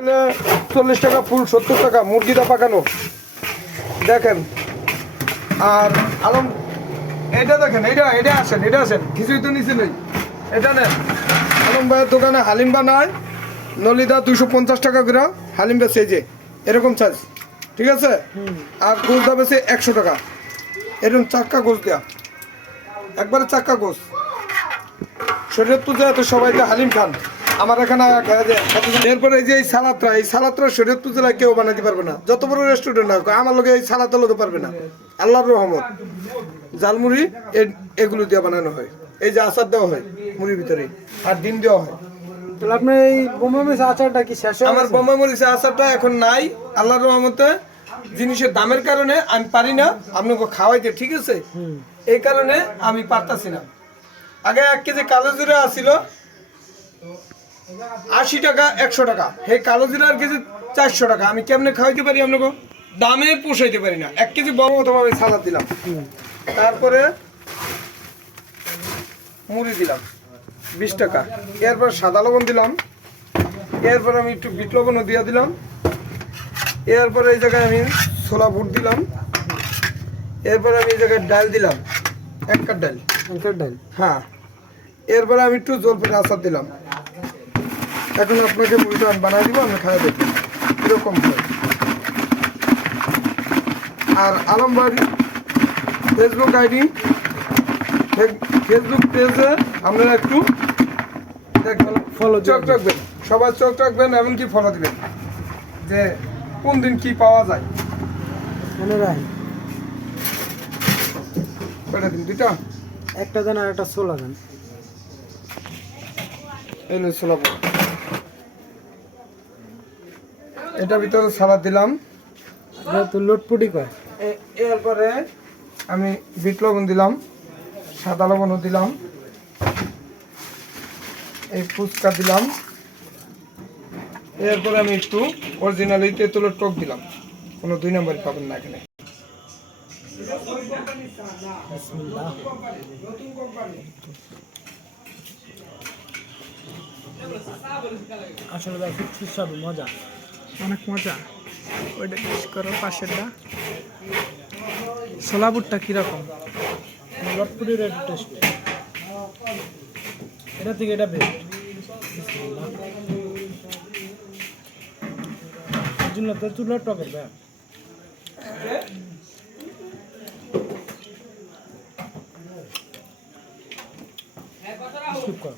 হলে চল্লিশ টাকা ফুল, সত্তর টাকা, মুরগিটা পাকানো। দেখেন, আর আলম এটা দেখেন এটা এটা আসেন এটা আসেন, কিছুই তো নিচে নেই। এটা নেন। আলম ভাইয়ের দোকানে হালিম বানায় নলিদা দুশো পঞ্চাশ টাকা করে হালিম বেছে যে, এরকম চার্জ ঠিক আছে? আর গোসদা বেছে একশো টাকা। এরকম চাক্কা গোস দেওয়া একবারে চাক্কা গোস। শরীর পুজো তো সবাই তো হালিম খান। আমার এখানে এরপরে এই যে এই সালাদটা এই সালাদটা শরীর পুজোলা কেউ বানাতে পারবে না। যত বড় রেস্টুরেন্ট হোক আমার লোকে এই সালাদ লোকে পারবে না। আল্লাহর রহমত। জালমুড়ি এগুলো দিয়ে বানানো হয়। এই যে আচার দেওয়া হয় মুড়ির ভিতরে। আর ডিম দেওয়া হয়। তাহলে আপনার এই আচারটা কি শেষ আমার আচারটা এখন নাই। আল্লাহর রহমতে জিনিসের দামের কারণে আমি পারি না। আপনাকে খাওয়াইতে ঠিক আছে। এই কারণে আমি পারতাছি না। আগে এক কেজি কালো জিরা আসছিল আশি টাকা একশো টাকা। হে কালো জিরার কেজি চারশো টাকা। আমি কেমনে খাওয়াইতে পারি আপনাকে? দামে পোষাইতে পারি না। এক কেজি বড় মতো আমি সালাদ দিলাম। তারপরে মুড়ি দিলাম বিশ টাকা। এরপর সাদা লবণ দিলাম। এরপর আমি একটু বিট লবণও দিয়ে দিলাম। এরপর এই জায়গায় আমি ছোলা বুট দিলাম। এরপর আমি এই জায়গায় ডাল দিলাম। এক কাপ ডাল। আচার ডাল। হ্যাঁ। এরপরে আমি একটু জলপাই আচার দিলাম। এখন আপনাকে মুড়িটা বানাই দিব আমি খাওয়া দেখবেন কীরকম হয়? আর আলম বাড়ি ফেসবুক আইডি ফেসবুক পেজে আপনারা একটু দেখবেন Follow চোখ রাখবেন সবাই চোখ রাখবেন এমনকি ফলো দিবেন। যে কোন দিন কি পাওয়া যায়। মনে রাখেন কয়টা দিন দুইটা। একটা দেন আর একটা ষোলো দেন। এই লো এটা ভিতরে সালাদ দিলাম। তো লটপুটি কয়? এরপরে আমি বিট লবণ দিলাম সাদা লবণও দিলাম এই ফুচকা দিলাম। এরপরে আমি একটু অরিজিনাল এই তেঁতুলের টক দিলাম। কোনো দুই নম্বর পাবেন না এখানে। আসলে খুব সুস্বাদু মজা। অনেক মজা। ওইটা টেস্ট করো, পাশেরটা। সোলাপুরটা কীরকম? লটপুরির একটু টেস্ট। এটা থেকে এটা বেস্ট জন্য তো টকের স্কিপ কর।